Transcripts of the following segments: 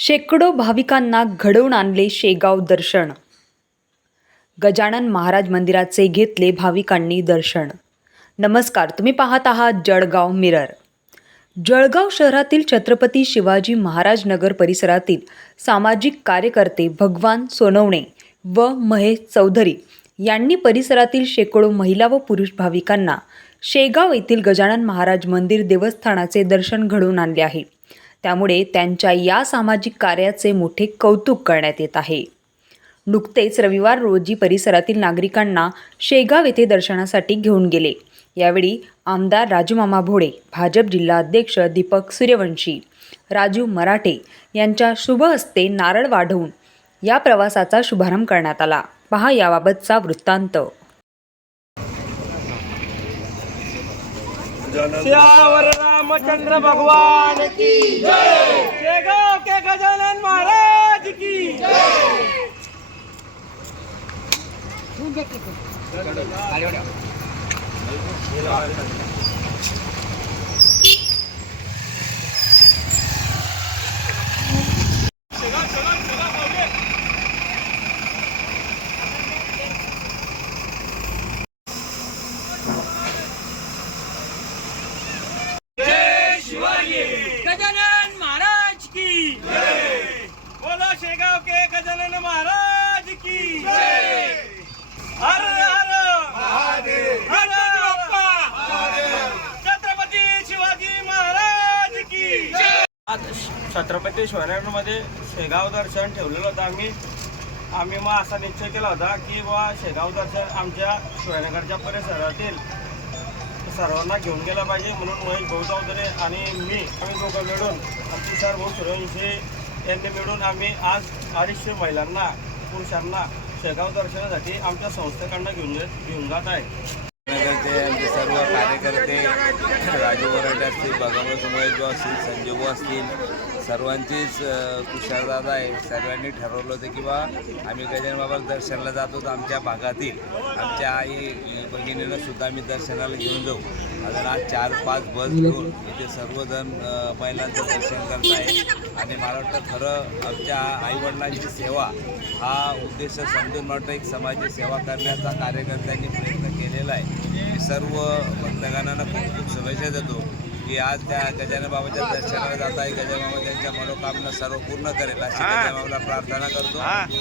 शेकडो भाविकांना घडवून आणले शेगाव दर्शन. गजानन महाराज मंदिराचे घेतले भाविकांनी दर्शन. नमस्कार, तुम्ही पाहत आहात जळगाव मिरर. जळगाव शहरातील छत्रपती शिवाजी महाराज नगर परिसरातील सामाजिक कार्यकर्ते भगवान सोनवणे व महेश चौधरी यांनी परिसरातील शेकडो महिला व पुरुष भाविकांना शेगाव येथील गजानन महाराज मंदिर देवस्थानाचे दर्शन घडवून आणले आहे. त्यामुळे त्यांच्या या सामाजिक कार्याचे मोठे कौतुक करण्यात येत आहे. नुकतेच रविवार रोजी परिसरातील नागरिकांना शेगाव येथे दर्शनासाठी घेऊन गेले. यावेळी आमदार राजूमामा भोळे, भाजप जिल्हा अध्यक्ष दीपक सूर्यवंशी, राजू मराठे यांच्या शुभ हस्ते नारळ वाढवून या प्रवासाचा शुभारंभ करण्यात आला. पहा याबाबतचा वृत्तांत. सियावर रामचंद्र भगवान की जय। शेगाव के गजानन महाराज की जय। गजानन महाराज की जय। बोलो शेगाव के गजानन महाराज की जय। हर हर महादेव, हर बाप्पा महादेव, छत्रपती शिवाजी महाराज की जय। आज छत्रपती शिवाजीनगरमध्ये शेगाव दर्शन ठेवलेलं होतं. आम्ही मग असा निश्चय केला होता की बा शेगाव दर्शन आमच्या शिवाजीनगरच्या परिसरातील सर्वांना घेऊन गेला पाहिजे. म्हणून महेश भाऊ चौधरी आणि आम्ही दोघं मिळून आमचे सर भाऊ सूर्यवंशी यांनी मिळून आम्ही आज 250 महिलांना पुरुषांना शेगाव दर्शनासाठी आमच्या संस्थेकडनं घेऊन जात आहे. नगरचे आमचे सर्व कार्यकर्ते राजू मराठे असतील, भगवान महेश भाऊ असतील, संजय भाऊ असतील, सर्वांचीच कुशारदादा आहे. सर्वांनी ठरवलं होतं की बा आम्ही गजानन बाबा दर्शनाला जातो, तर आमच्या भागातील आमच्या आई भगिनीनं सुद्धा आम्ही दर्शनाला घेऊन जाऊ. अजून आज 4-5 बस घेऊन इथे सर्वजण महिलांचं दर्शन करत आहे. आणि मला वाटतं खरं आमच्या आईवडिलांची सेवा हा उद्देश समजून मला वाटतं एक समाजाची सेवा करण्याचा कार्यकर्त्यांनी प्रयत्न केलेला आहे. मी सर्व भक्तगणांना खूप खूप शुभेच्छा देतो की आज त्या गजानन बाबाच्या दर्शनाला जात आहे. गजानन बाबा त्यांच्या मनोकामना सर्व पूर्ण करेल अशी गजानन बाबाला प्रार्थना करतो.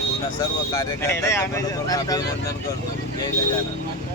पुन्हा सर्व कार्यकर्त्यांचं मनोकामना अभिनंदन करतो. जय गजानन.